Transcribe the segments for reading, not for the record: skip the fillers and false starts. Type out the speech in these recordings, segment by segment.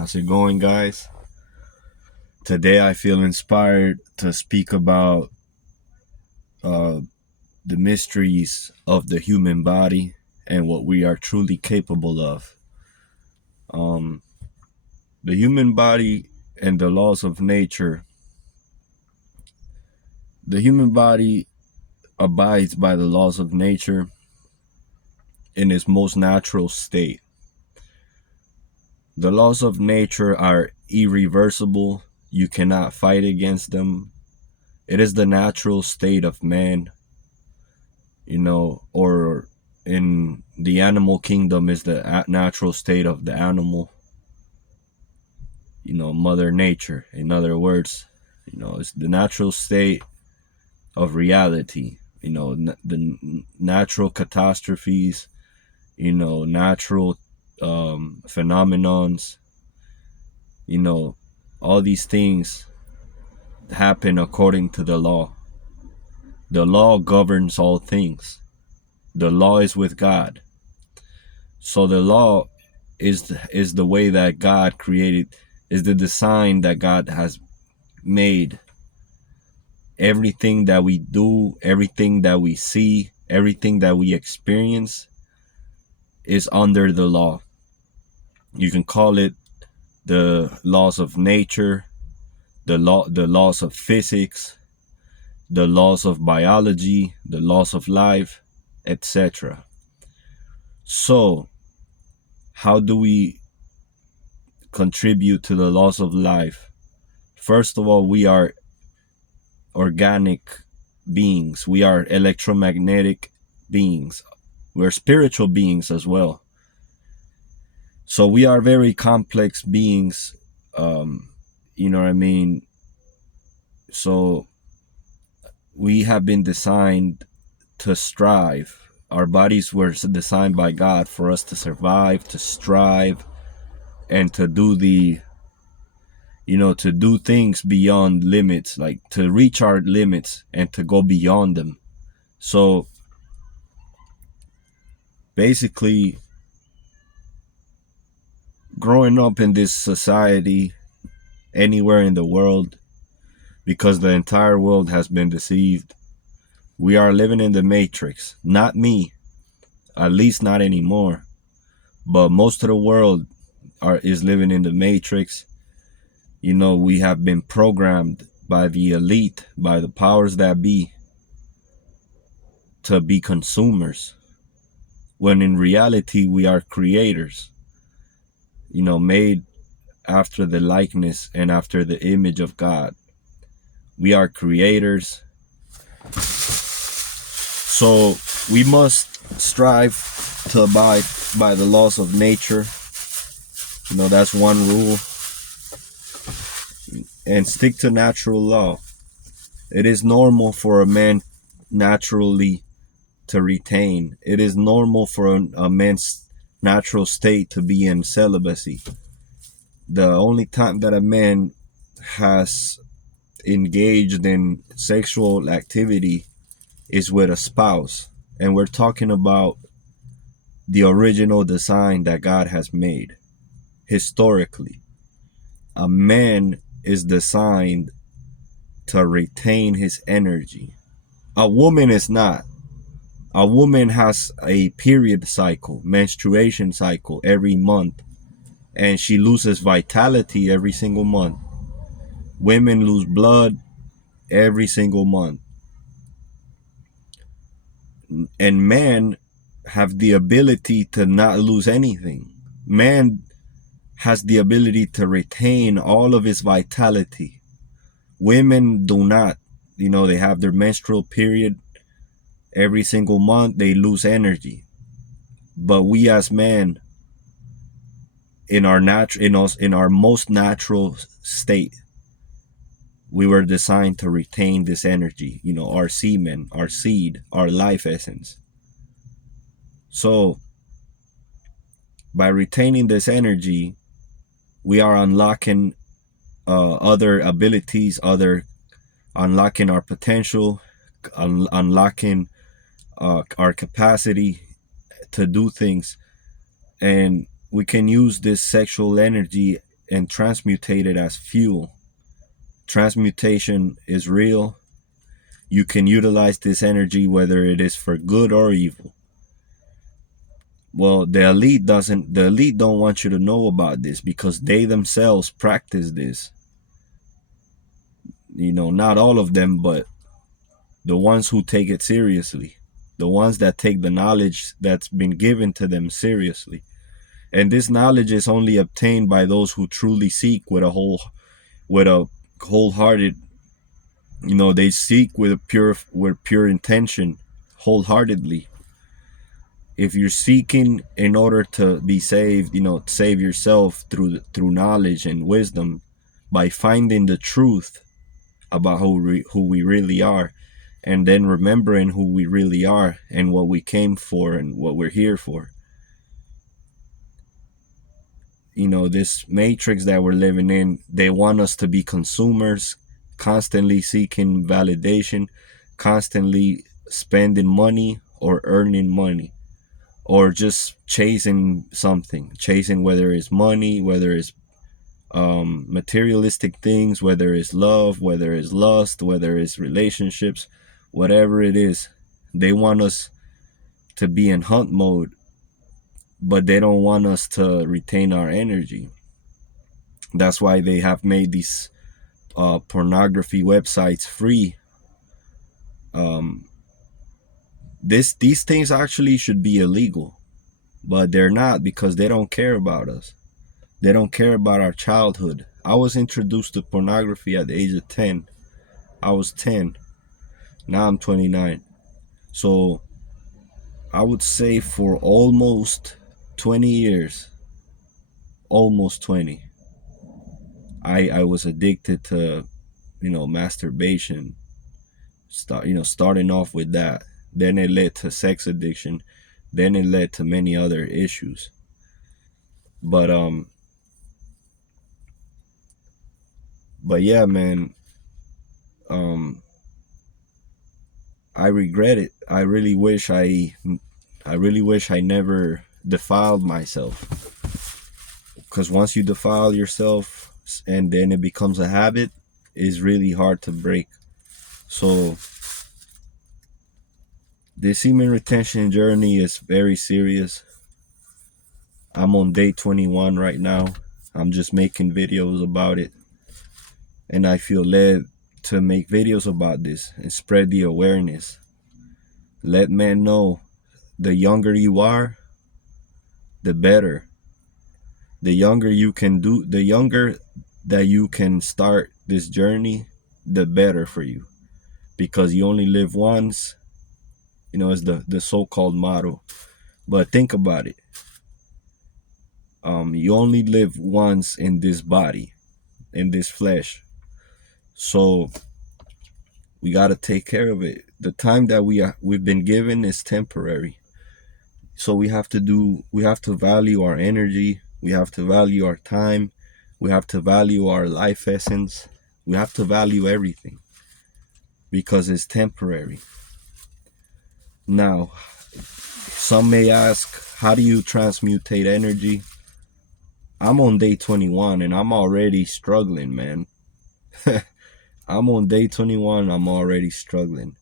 How's it going, guys? Today I feel inspired to speak about uh, the mysteries of the human body and what we are truly capable of. Um, the human body and the laws of nature. The human body abides by the laws of nature in its most natural state. The laws of nature are irreversible. You cannot fight against them. It is the natural state of man, or in the animal kingdom is the natural state of the animal, Mother Nature. In other words, it's the natural state of reality, the natural catastrophes, natural phenomenons, all these things happen according to the law. The law governs all things. The law is with God. So the law is the way that God created, is the design that God has made. Everything that we do, everything that we see, everything that we experience is under the law. You can call it the laws of nature, the laws of physics, the laws of biology, the laws of life, etc. So, how do we contribute to the laws of life? First of all, we are organic beings. We are electromagnetic beings. We're spiritual beings as well. So we are very complex beings. You know what I mean? So we have been designed to strive. Our bodies were designed by God for us to survive, to strive, and to do to do things beyond limits, like to reach our limits and to go beyond them. So basically, growing up in this society, anywhere in the world, because the entire world has been deceived, we are living in the matrix. Not me, at least not anymore, but most of the world is living in the matrix. We have been programmed by the elite, by the powers that be, to be consumers, when in reality we are creators, made after the likeness and after the image of God. We are creators. So we must strive to abide by the laws of nature. That's one rule. And stick to natural law. It is normal for a man naturally to retain. It is normal for a man's natural state to be in celibacy. The only time that a man has engaged in sexual activity is with a spouse. And we're talking about the original design that God has made. Historically, a man is designed to retain his energy. A woman is not. A woman has a period cycle, menstruation cycle every month, and she loses vitality every single month. Women lose blood every single month. And men have the ability to not lose anything. Man has the ability to retain all of his vitality. Women do not. They have their menstrual period every single month. They lose energy. But we as men, in our most natural state, we were designed to retain this energy, our semen, our seed, our life essence. So by retaining this energy, we are unlocking other abilities, unlocking our potential, unlocking our capacity to do things. And we can use this sexual energy and transmutate it as fuel. Transmutation is real. You can utilize this energy whether it is for good or evil. Well, the elite don't want you to know about this because they themselves practice this. Not all of them, but the ones who take it seriously, the ones that take the knowledge that's been given to them seriously. And this knowledge is only obtained by those who truly seek with a wholehearted, they seek with pure intention, wholeheartedly. If you're seeking in order to be saved, save yourself through knowledge and wisdom by finding the truth about who we really are, and then remembering who we really are and what we came for and what we're here for. This matrix that we're living in, they want us to be consumers, constantly seeking validation, constantly spending money or earning money, or just chasing something, chasing whether it's money, whether it's materialistic things, whether it's love, whether it's lust, whether it's relationships, whatever it is. They want us to be in hunt mode, but they don't want us to retain our energy. That's why they have made these pornography websites free. These things actually should be illegal, but they're not because they don't care about us. They don't care about our childhood. I was introduced to pornography at the age of 10. I was 10. Now I'm 29. So I would say for almost 20 years, almost 20, I was addicted to, masturbation. Starting off with that. Then it led to sex addiction. Then it led to many other issues. But yeah, man, I regret it. I really wish I never defiled myself. Because once you defile yourself and then it becomes a habit, it's really hard to break. So the semen retention journey is very serious. I'm on day 21 right now. I'm just making videos about it. And I feel led to make videos about this and spread the awareness. Let men know the younger you are, the better. The younger that you can start this journey, the better for you. Because you only live once, is the so-called motto. But think about it. You only live once in this body, in this flesh. So we got to take care of it. The time that we've been given is temporary. So we have to value our energy. We have to value our time. We have to value our life essence. We have to value everything because it's temporary. Now, some may ask, how do you transmutate energy? I'm on day 21 and I'm already struggling, man. I'm on day 21, I'm already struggling.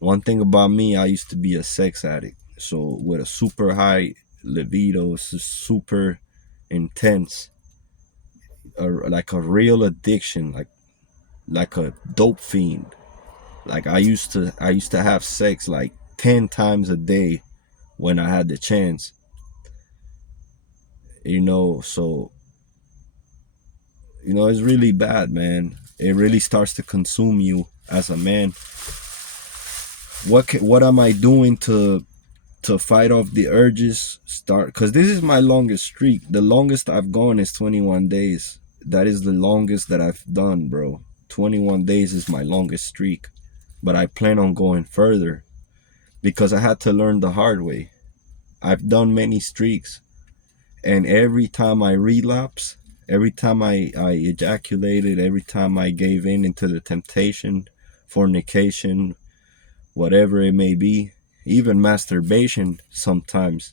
One thing about me, I used to be a sex addict. So with a super high libido, super intense, like a real addiction, like a dope fiend. Like I used to have sex like 10 times a day when I had the chance. So it's really bad, man. It really starts to consume you as a man. What am I doing to fight off the urges? Because this is my longest streak. The longest I've gone is 21 days. That is the longest that I've done, bro. 21 days is my longest streak. But I plan on going further because I had to learn the hard way. I've done many streaks, and every time I relapse, every time I ejaculated, every time I gave in into the temptation, fornication, whatever it may be, even masturbation sometimes,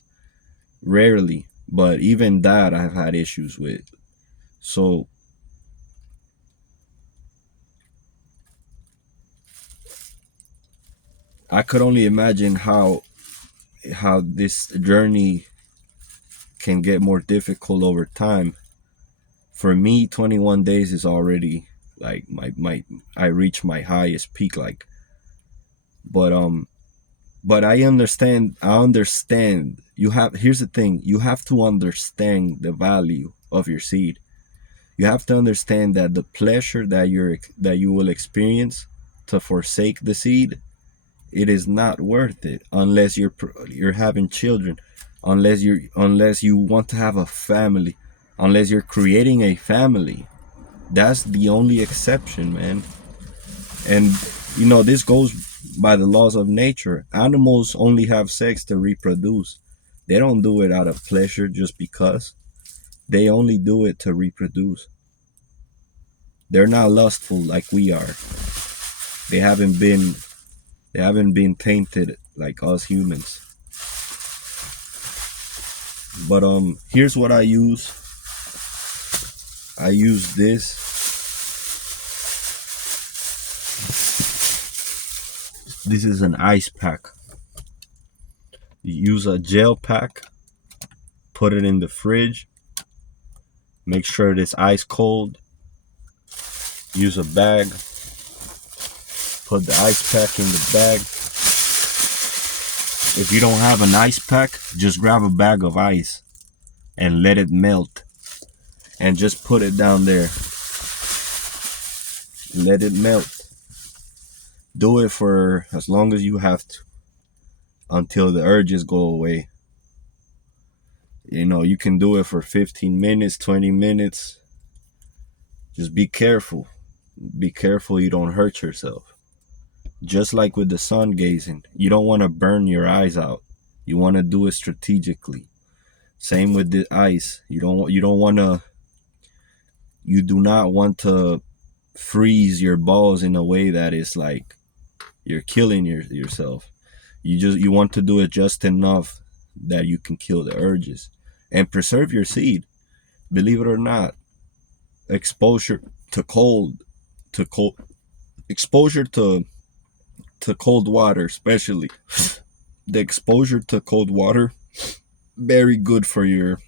rarely, but even that I've had issues with. So I could only imagine how this journey can get more difficult over time. For me, 21 days is already like my I reach my highest peak, like. But I understand you have here's the thing, you have to understand the value of your seed. You have to understand that the pleasure that you will experience to forsake the seed, it is not worth it unless you're having children, unless you want to have a family, unless you're creating a family. That's the only exception, man. And this goes by the laws of nature. Animals only have sex to reproduce. They don't do it out of pleasure just because. They only do it to reproduce. They're not lustful like we are. They haven't been tainted like us humans. But here's what I use. I use this. This is an ice pack. You use a gel pack, put it in the fridge, make sure it is ice cold. Use a bag, put the ice pack in the bag. If you don't have an ice pack, just grab a bag of ice and let it melt and just put it down there. Let it melt. Do it for as long as you have to until the urges go away. You can do it for 15 minutes, 20 minutes. Just be careful. Be careful you don't hurt yourself. Just like with the sun gazing, you don't want to burn your eyes out. You want to do it strategically. Same with the ice. You do not want to freeze your balls in a way that is like you're killing yourself. You want to do it just enough that you can kill the urges and preserve your seed. Believe it or not, exposure to cold exposure to cold water, especially the exposure to cold water, very good for your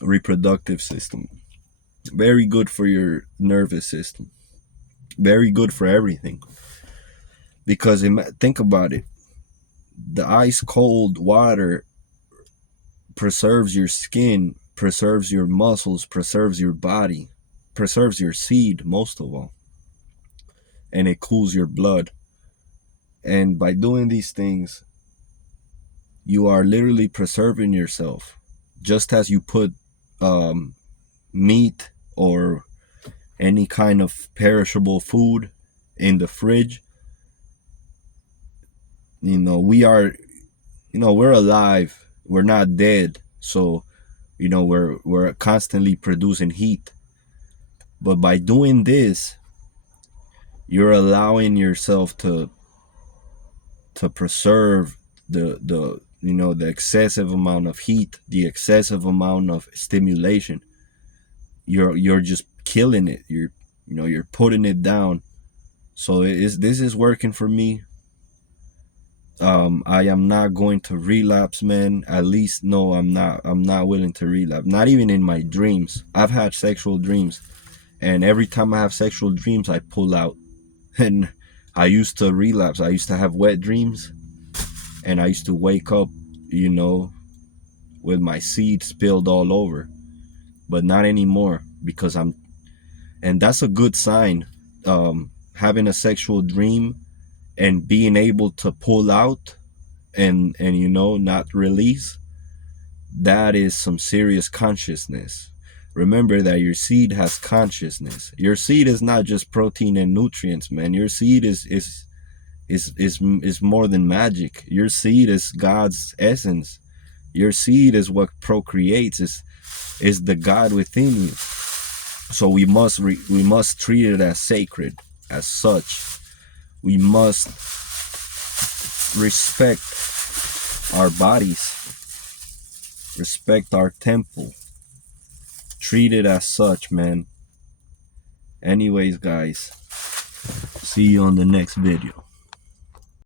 reproductive system, very good for your nervous system, very good for everything. Because think about it, the ice cold water preserves your skin, preserves your muscles, preserves your body, preserves your seed most of all, and it cools your blood. And by doing these things, you are literally preserving yourself. Just as you put meat or any kind of perishable food in the fridge, we're alive. We're not dead. So, we're constantly producing heat. But by doing this, you're allowing yourself to preserve the excessive amount of heat, the excessive amount of stimulation. You're just killing it. You're putting it down. So this is working for me. I am not going to relapse, man. At least no, I'm not willing to relapse. Not even in my dreams. I've had sexual dreams, and every time I have sexual dreams, I pull out. And I used to relapse. I used to have wet dreams, and I used to wake up, with my seed spilled all over. But not anymore, because and that's a good sign. Having a sexual dream and being able to pull out and not release, that is some serious consciousness. Remember that your seed has consciousness. Your seed is not just protein and nutrients, man. Your seed is more than magic. Your seed is God's essence. Your seed is what procreates, is the God within you. So we must treat it as sacred, as such. We must respect our bodies, respect our temple, treat it as such, man. Anyways, guys, see you on the next video.